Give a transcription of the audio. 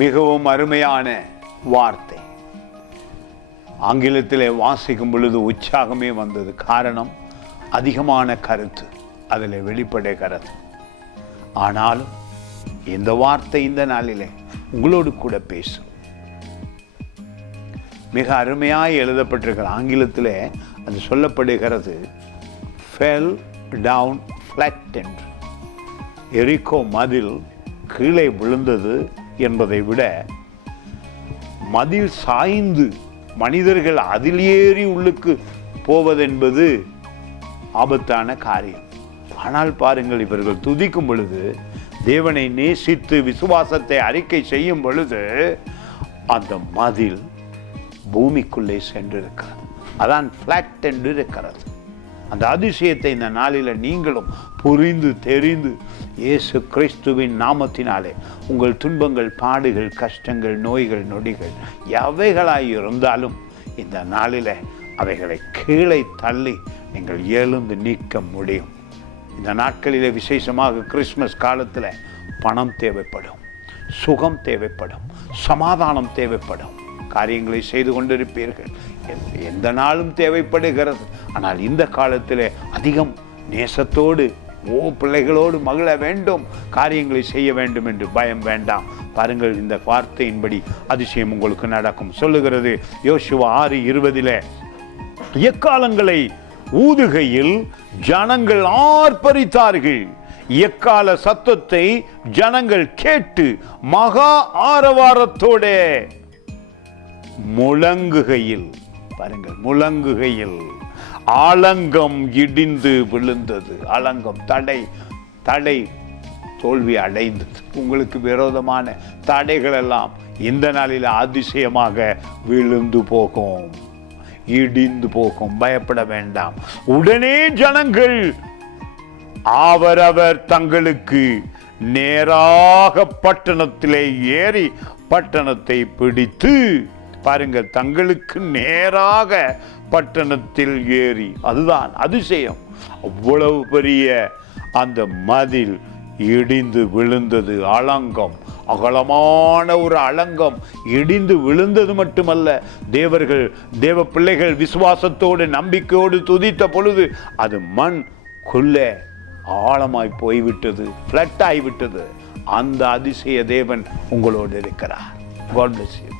மிகவும் அருமையான வார்த்தை. ஆங்கிலத்திலே வாசிக்கும் பொழுது உற்சாகமே வந்தது. காரணம், அதிகமான கருத்து அதில் வெளிப்படுகிறது. ஆனாலும் இந்த வார்த்தை இந்த நாளிலே உங்களோடு கூட பேசும். மிக அருமையாய் எழுதப்பட்டிருக்கிற ஆங்கிலத்திலே அது சொல்லப்படுகிறது, fell down flat என்று. எரிகோ மதில் கீழே விழுந்தது என்பதை விட மதில் சாய்ந்து மனிதர்கள் அதில் ஏறி உள்ளுக்கு போவதென்பது ஆபத்தான காரியம். ஆனால் பாருங்கள், இவர்கள் துதிக்கும் பொழுது, தேவனை நேசித்து விசுவாசத்தை அறிக்கை செய்யும் பொழுது அந்த மதில் பூமிக்குள்ளே சென்றிருக்கிறது. அதான் ஃபிளாட் என்று இருக்கிறது. அந்த அதிசயத்தை இந்த நாளில் நீங்களும் புரிந்து தெரிந்து இயேசு கிறிஸ்துவின் நாமத்தினாலே உங்கள் துன்பங்கள், பாடுகள், கஷ்டங்கள், நோய்கள், நொடிகள் எவைகளாய் இருந்தாலும் இந்த நாளில் அவைகளை கீழே தள்ளி நீங்கள் எழுந்து நீக்க முடியும். இந்த நாட்களிலே விசேஷமாக கிறிஸ்மஸ் காலத்தில் பணம் தேவைப்படும், சுகம் தேவைப்படும், சமாதானம் தேவைப்படும். காரியங்களை செய்து கொண்டிருப்பீர்கள். எந்த நாளும் தேவைப்படுகிறது. ஆனால் இந்த காலத்தில் அதிகம் நேசத்தோடு பிள்ளைகளோடு மகிழ வேண்டும், காரியங்களை செய்ய வேண்டும் என்று பயம் வேண்டாம். பாருங்கள், இந்த வார்த்தையின்படி அதிசயம் உங்களுக்கு நடக்கும். சொல்லுகிறது யோசுவா 6:20, எக்காலங்களை ஊதுகையில் ஜனங்கள் ஆர்ப்பரித்தார்கள். எக்கால சத்தத்தை ஜனங்கள் கேட்டு மகா ஆரவாரத்தோட முழங்குகையில், பாருங்கள், முழங்குகையில் ஆலங்கம் இடிந்து விழுந்தது. ஆலங்கம் தடை தோல்வி அடைந்தது. உங்களுக்கு விரோதமான தடைகள் எல்லாம் இந்த நாளில் அதிசயமாக விழுந்து போகும், இடிந்து போகும். பயப்பட வேண்டாம். உடனே ஜனங்கள் அவரவர் தங்களுக்கு நேராக பட்டணத்திலே ஏறி பட்டணத்தை பிடித்து, பாருங்கள், தங்களுக்கு நேராக பட்டணத்தில் ஏறி, அதுதான் அதிசயம். அவ்வளவு பெரிய அந்த மதில் இடிந்து விழுந்தது. அலங்கம், அகலமான ஒரு அலங்கம் இடிந்து விழுந்தது மட்டுமல்ல, தேவ பிள்ளைகள் விசுவாசத்தோடு நம்பிக்கையோடு துதித்த பொழுது அது மண் குள்ளே ஆழமாய் போய்விட்டது, ஃப்ளட் ஆகிவிட்டது. அந்த அதிசய தேவன் உங்களோடு இருக்கிறார். God bless you.